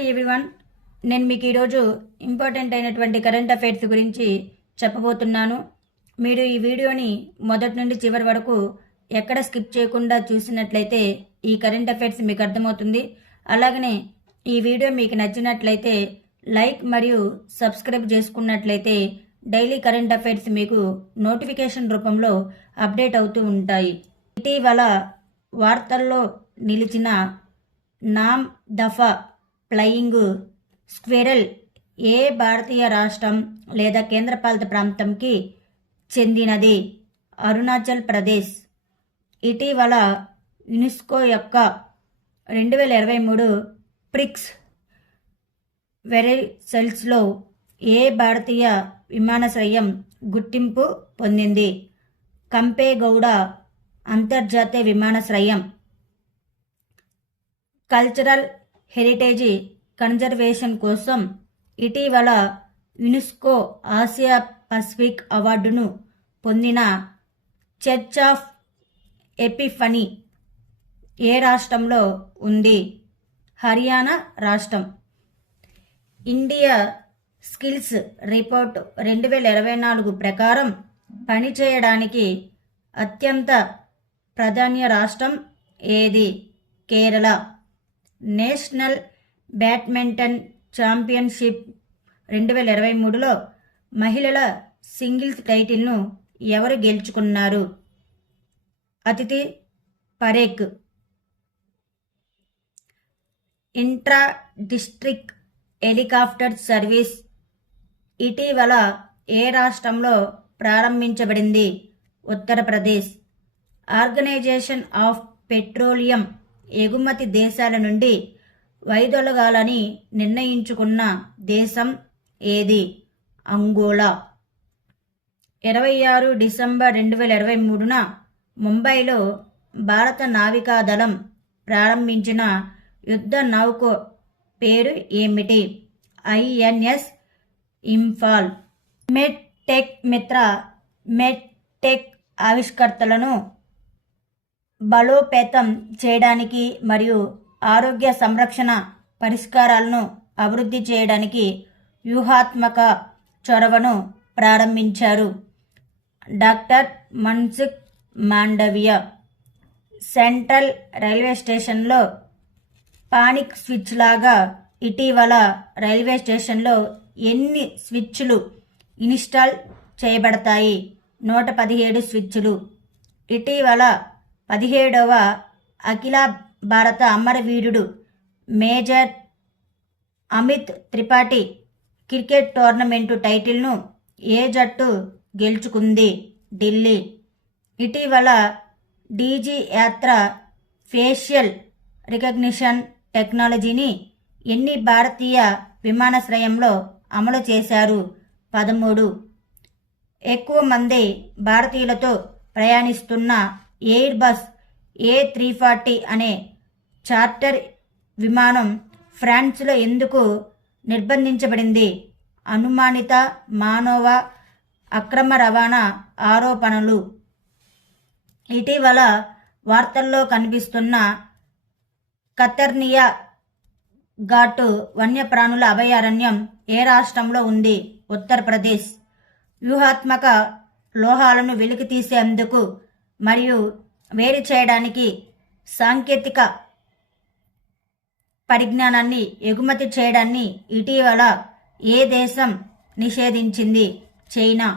Hi everyone, నేను మీకు ఈరోజు ఇంపార్టెంట్ అయినటువంటి కరెంట్ అఫైర్స్ గురించి చెప్పబోతున్నాను. మీరు ఈ వీడియోని మొదటి నుండి చివరి వరకు ఎక్కడ స్కిప్ చేయకుండా చూసినట్లయితే ఈ కరెంట్ అఫైర్స్ మీకు అర్థమవుతుంది. అలాగనే ఈ వీడియో మీకు నచ్చినట్లయితే లైక్ మరియు సబ్స్క్రైబ్ చేసుకున్నట్లయితే డైలీ కరెంట్ అఫైర్స్ మీకు నోటిఫికేషన్ రూపంలో అప్డేట్ అవుతూ ఉంటాయి. ఇటీవల వార్తల్లో నిలిచిన నామ్ దఫా ఫ్లయింగ్ స్క్విరల్ ఏ భారతీయ రాష్ట్రం లేదా కేంద్రపాలిత ప్రాంతంకి చెందినది? అరుణాచల్ ప్రదేశ్. ఇటీవల యునెస్కో యొక్క 2023 ప్రిక్స్ వెరైసల్స్లో ఏ భారతీయ విమానాశ్రయం గుర్తింపు పొందింది? కంపేగౌడ అంతర్జాతీయ విమానాశ్రయం. కల్చరల్ హెరిటేజ్ కన్జర్వేషన్ కోసం ఇటీవల యునెస్కో ఆసియా పసిఫిక్ అవార్డును పొందిన చర్చ్ ఆఫ్ ఎపిఫనీ ఏ రాష్ట్రంలో ఉంది? హర్యానా రాష్ట్రం. ఇండియా స్కిల్స్ రిపోర్ట్ 2024 ప్రకారం పనిచేయడానికి అత్యంత ప్రాధాన్య రాష్ట్రం ఏది? కేరళ. నేషనల్ బ్యాడ్మింటన్ ఛాంపియన్షిప్ 2023లో మహిళల సింగిల్స్ టైటిల్ను ఎవరు గెలుచుకున్నారు? Aditi Parekh. Intra district helicopter service ఇటీవల ఏ రాష్ట్రంలో ప్రారంభించబడింది? ఉత్తరప్రదేశ్. ఆర్గనైజేషన్ ఆఫ్ పెట్రోలియం ఎగుమతి దేశాల నుండి వైదొలగాలని నిర్ణయించుకున్న దేశం ఏది? అంగోలా. 26 డిసెంబర్ 2023న ముంబైలో భారత నావికాదళం ప్రారంభించిన యుద్ధ నౌక పేరు ఏమిటి? INS ఇంఫాల్. మెడ్టెక్ మిత్ర మెడ్టెక్ ఆవిష్కర్తలను బలోపేతం చేయడానికి మరియు ఆరోగ్య సంరక్షణ పరిష్కారాలను అభివృద్ధి చేయడానికి వ్యూహాత్మక చొరవను ప్రారంభించారు. Doctor Mansukh Mandaviya. Central railway స్టేషన్లో పానిక్ స్విచ్ లాగా ఇటీవల రైల్వే స్టేషన్లో ఎన్ని స్విచ్లు ఇన్స్టాల్ చేయబడతాయి? 117 స్విచ్లు. ఇటీవల 17వ అఖిల భారత అమరవీరుడు major Amit Tripathi cricket tournament టైటిల్ను ఏ జట్టు గెలుచుకుంది? ఢిల్లీ. ఇటీవల డీజీ యాత్ర ఫేషియల్ రికగ్నిషన్ టెక్నాలజీని ఎన్ని భారతీయ విమానాశ్రయంలో అమలు చేశారు? 13. ఎక్కువ మంది భారతీయులతో ప్రయాణిస్తున్న ఎయిర్ బస్ A340 అనే చార్టర్ విమానం ఫ్రాన్స్లో ఎందుకు నిర్బంధించబడింది? అనుమానిత మానవ అక్రమ రవాణా ఆరోపణలు. ఇటీవల వార్తల్లో కనిపిస్తున్న కతర్నియా ఘాటు వన్యప్రాణుల అభయారణ్యం ఏ రాష్ట్రంలో ఉంది? ఉత్తరప్రదేశ్. వ్యూహాత్మక లోహాలను వెలికి తీసేందుకు మరియు వేరు చేయడానికి సాంకేతిక పరిజ్ఞానాన్ని ఎగుమతి చేయడాన్ని ఇటీవల ఏ దేశం నిషేధించింది? చైనా.